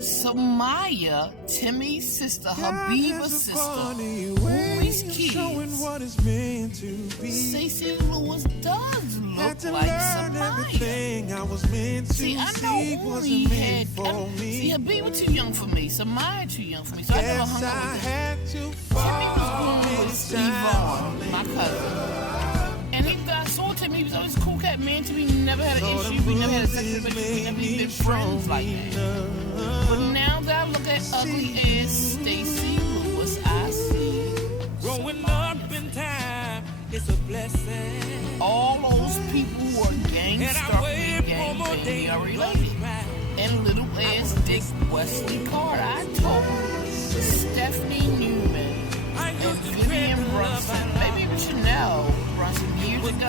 Samiyah, Timmy's sister, Habiba's sister, Ruby's kids. Stacy Lewis does look like Samiyah. See, I know only had. See, Habiba too young for me. Samiyah too young for me. So I never hung out with them. Timmy was born with Yvonne, my cousin. And I saw Timmy, he was always a cool cat man. Timmy never had an issue. We never had a sexual relationship. We never even been friends like that. But now that I look at ugly ass Stacy Lewis, I see growing up in time is a blessing. All those people who are gang-stalking, gang-banging are related. And little ass Dick Wesley Carter. I told Stephanie Newman and Vivian Brunson, maybe even Chanel Brunson years ago.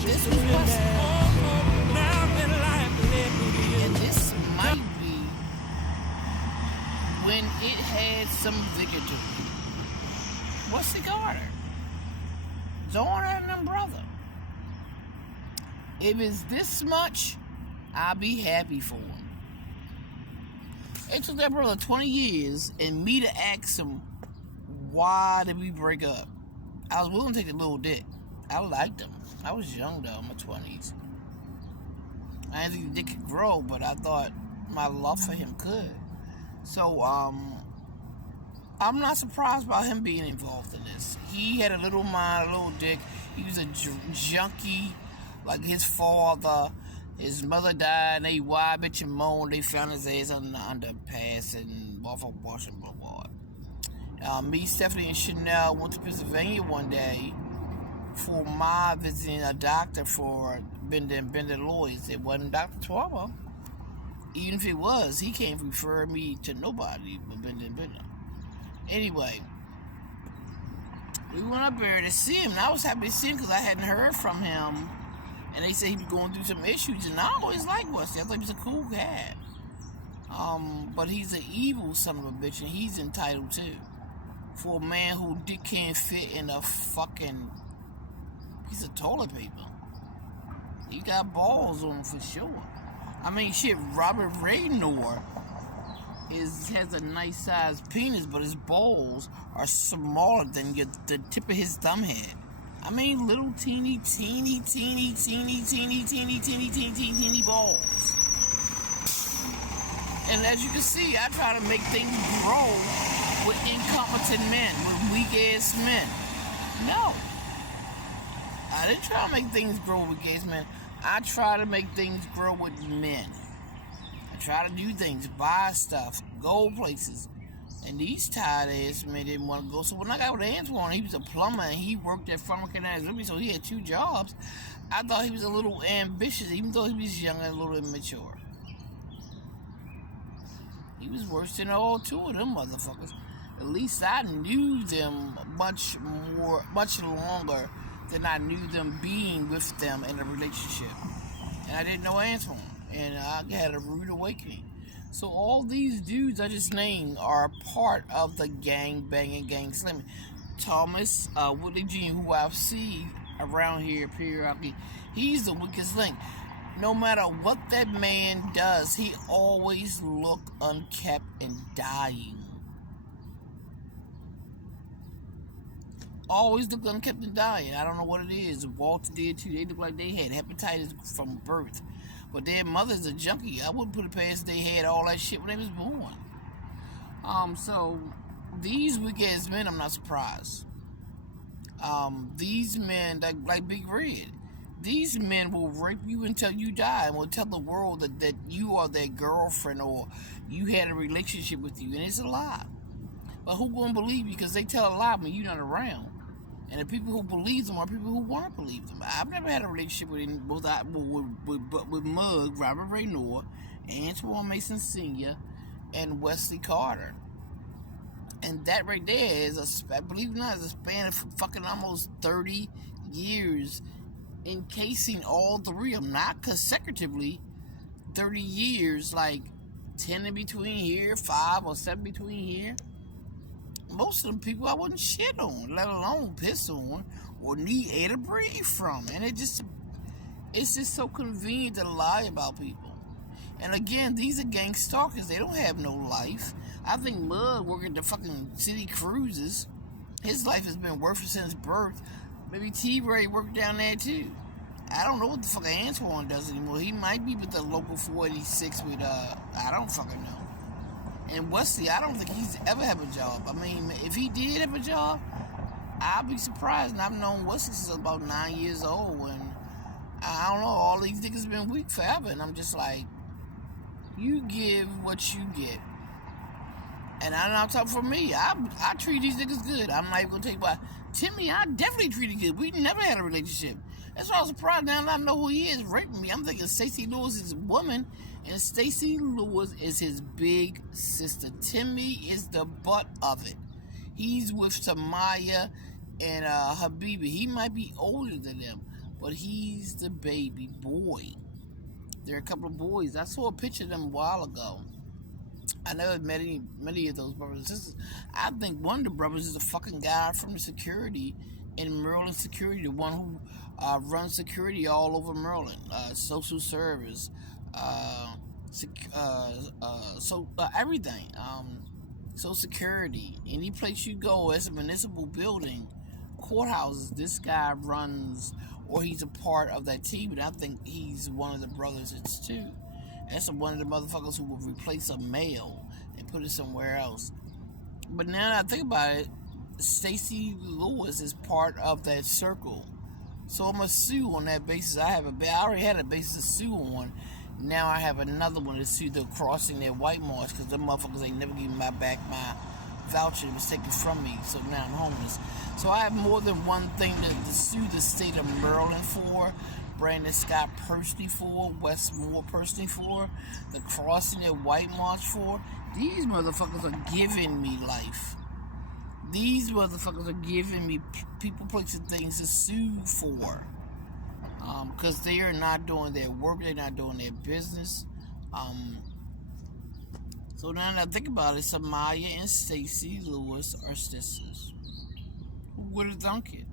This was Wesley. And this might be when it had some vigor to it. Wesley Carter. Dawn and them brother. If it's this much, I'll be happy for him. It took that brother 20 years and me to ask him, why did we break up? I was willing to take a little dick. I liked him. I was young though, in my 20s. I didn't think the dick could grow, but I thought my love for him could. So, I'm not surprised about him being involved in this. He had a little mind, a little dick. He was a junkie, like his father. His mother died, and they wide bitch and moaned. They found his ass on the underpass and off of Washington Boulevard. Me, Stephanie, and Chanel went to Pennsylvania one day for my visiting a doctor for Bender Lloyd's. It wasn't Dr. Twarbo. Even if it was, he can't refer me to nobody but Bender and Bender. Anyway, we went up there to see him, and I was happy to see him because I hadn't heard from him. And they said he was going through some issues, and I always liked Wesley. I thought he was a cool cat. But he's an evil son of a bitch, and he's entitled too. For a man who can't fit in a fucking piece of toilet paper. He got balls on him for sure. I mean, shit, Robert Raynor has a nice sized penis, but his balls are smaller than the tip of his thumb head. I mean, little teeny balls. And as you can see, I try to make things grow with incompetent men, with weak-ass men. No. I didn't try to make things grow with weak-ass men. I try to make things grow with men. I try to do things, buy stuff, go places. And these tired-ass men didn't want to go. So when I got with Antoine, he was a plumber, and he worked at Pharmacanaz with me, so he had 2 jobs. I thought he was a little ambitious, even though he was young and a little immature. He was worse than all 2 of them motherfuckers. At least I knew them much longer than I knew them being with them in a relationship. And I didn't know Antoine, and I had a rude awakening. So all these dudes I just named are part of the gang banging, gang slamming. Thomas Woodley Jr., who I see around here periodically, he's the weakest link. No matter what that man does, he always look unkept and dying. Always look unkept and dying. I don't know what it is. Walter did too. They look like they had hepatitis from birth. But their mother's a junkie. I wouldn't put it past they had all that shit when they was born. So these weak-ass men, I'm not surprised. These men, like Big Red, these men will rape you until you die and will tell the world that you are their girlfriend or you had a relationship with you, and it's a lie. But who gonna believe you? Because they tell a lie when you're not around. And the people who believe them are people who want to believe them. I've never had a relationship with Mugg, Robert Raynor, Antoine Mason Sr., and Wesley Carter. And that right there is, believe it or not, is a span of fucking almost 30 years encasing all 3 of them. Not consecutively, 30 years, like 10 in between here, 5 or 7 between here. Most of them people I wouldn't shit on, let alone piss on, or need air to breathe from. And it's just so convenient to lie about people. And again, these are gang stalkers. They don't have no life. I think Mud working at the fucking City Cruises. His life has been worthless since birth. Maybe T-Ray worked down there too. I don't know what the fuck Antoine does anymore. He might be with the local 486 with, I don't fucking know. And Wesley, I don't think he's ever have a job. I mean, if he did have a job, I'd be surprised. And I've known Wesley since about 9 years old. And I don't know, all these niggas been weak forever. And I'm just like, you give what you get. And I'm talking for me. I treat these niggas good. I'm not even gonna tell you why. Timmy, I definitely treated good. We never had a relationship. That's why I was surprised now that I know who he is raping me. I'm thinking Stacy Lewis is a woman, and Stacy Lewis is his big sister. Timmy is the butt of it. He's with Samiyah and Habibi. He might be older than them, but he's the baby boy. There are a couple of boys. I saw a picture of them a while ago. I never met many of those brothers and sisters. I think one of the brothers is a fucking guy from the security in Maryland security, the one who runs security all over Maryland, social service, everything, social security. Any place you go, as a municipal building, courthouses, this guy runs, or he's a part of that team, and I think he's one of the brothers. It's two. That's one of the motherfuckers who will replace a male and put it somewhere else. But now that I think about it, Stacy Lewis is part of that circle. So I'm going to sue on that basis. I already had a basis to sue on. Now I have another one to sue the crossing their white marsh, because them motherfuckers ain't never giving my voucher that was taken from me. So now I'm homeless. So I have more than one thing to sue the state of Maryland for, Brandon Scott personally for, Wes Moore personally for, the crossing their white marsh for. These motherfuckers are giving me life. These motherfuckers are giving me people, places, things to sue for. Because they are not doing their work, they're not doing their business. So now that I think about it, Samiyah and Stacy Lewis are sisters. Who would have thunk it?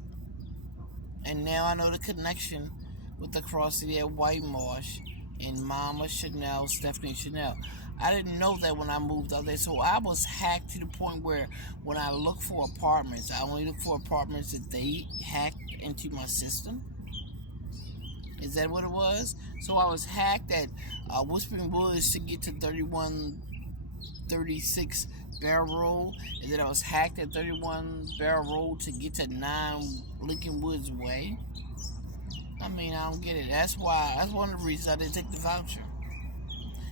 And now I know the connection with the crossing at White Marsh and Mama Chanel, Stephanie Chanel. I didn't know that when I moved out there. So I was hacked to the point where when I look for apartments, I only look for apartments that they hacked into my system. Is that what it was? So I was hacked at Whispering Woods to get to 3136 Barrel Road. And then I was hacked at 31 Barrel Road to get to 9 Lincoln Woods Way. I mean, I don't get it. That's one of the reasons I didn't take the voucher.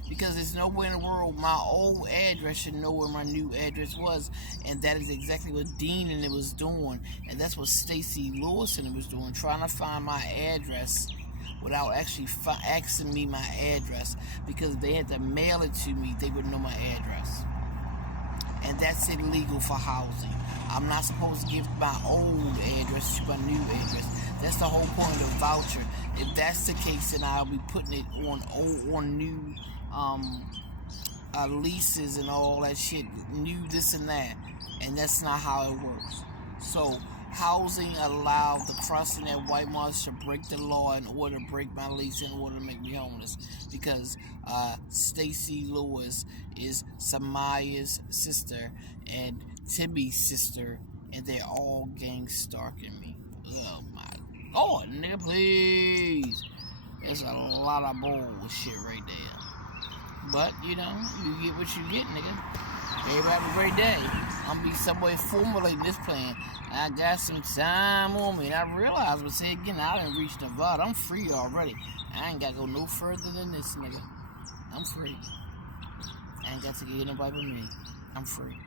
Because there's nowhere in the world my old address should know where my new address was. And that is exactly what Dean and it was doing. And that's what Stacy Lewis and it was doing. Trying to find my address without actually asking me my address. Because if they had to mail it to me, they would know my address. And that's illegal for housing. I'm not supposed to give my old address to my new address. That's the whole point of the voucher. If that's the case, then I'll be putting it on new leases and all that shit, new this and that, and that's not how it works. So housing allowed the crossing that White Marsh to break the law in order to break my lease in order to make me homeless, because Stacy Lewis is Samiyah's sister and Timmy's sister, and they're all gang stalking me. Oh my God, nigga, please. There's a lot of bullshit right there. But, you know, you get what you get, nigga. Everybody have a great day. I'm going to be somewhere formulating this plan. I got some time on me. And I realized, but say again, I didn't reach the vault. I'm free already. I ain't got to go no further than this, nigga. I'm free. I ain't got to get nobody but me. I'm free.